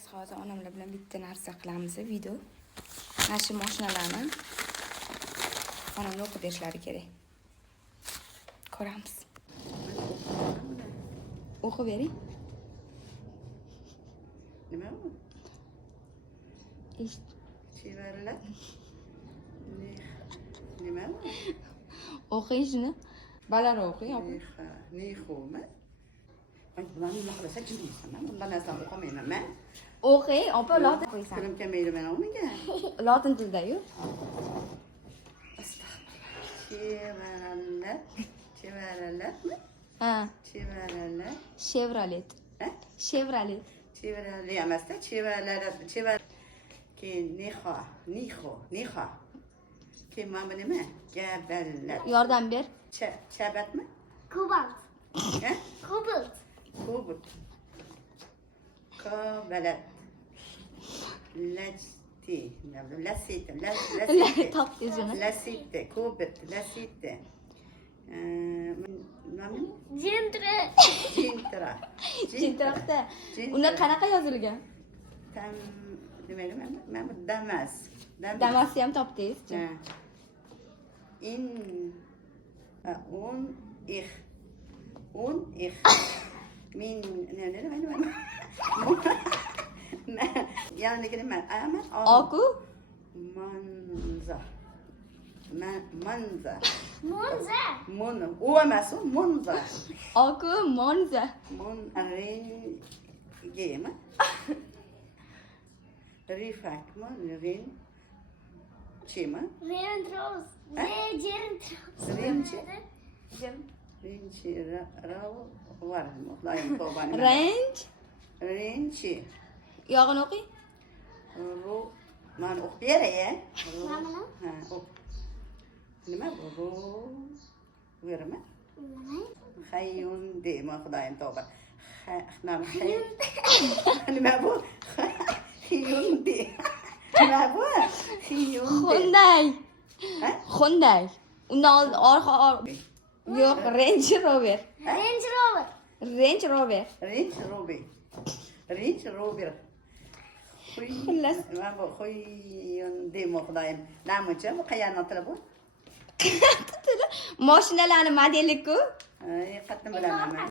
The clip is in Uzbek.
Xullas, hozir onamlar bilan bitta narsa qilamiz, video. Mana shu mashinalarni onamga o'qib berishlari kerak. Ko'ramiz. O'qib bering. Nima bu? Eshit. Chevarlar. Nima bu? O'qing shuni. Balar o'qing, opa. Nexomi? Ay, bularni nima qilasa jilmaysan. Men bundan narsa o'qimayman men. O'qing, opa, lotin qo'ysan. Tilim kelmaydi men o'qiga. Lotin tilda-yu. Astagfirullah. Chevarlarmi? Ha, Chevarlar. Chevrolet. Ha? Chevrolet. Chevarlar emasda, chevar. Keyin Nexo. Keyin mana bu nima? Gaballar. Yordam ber. Chabatmi? Kubalt. Ha? Kubalt. Kubut. Kabalat. Lasite. Top tezini. Lasite. Kubut. Lasite. Nima? Jentre. Jintra. Jintroqda. Unda qanaqa yozilgan? Tam demaydi men bu Damas. Damasni ham topdingiz. Ha. Ich. Min nima? Yanındaki nima? Ama Oku. Manza. Monza. O emas o, Monza. Oku Monza. Rengemi? Rifakmi? Renchimi? Rentros. Rentros. Renchi? Renchi. Var mı? Xudoyim tavbani. Renchi. Yog'ini o'qing. Mana o'qib beray. Mana. Ha, o'q. Nima bu? Verma. Hayyun deymi Xudoyim tavba. Nima bu? Hyundai. Nima bu? Hyundai. Ha? Hyundai. Undan orqa yo'q, Range Rover. Range Rover. Range Rover. Range Rover. Xullas. Nima bu? Hyundai Xudoyim. Namuncha bu qayerdan tili bu? Mashinalarning modeli-ku. Qattiq bilaman men.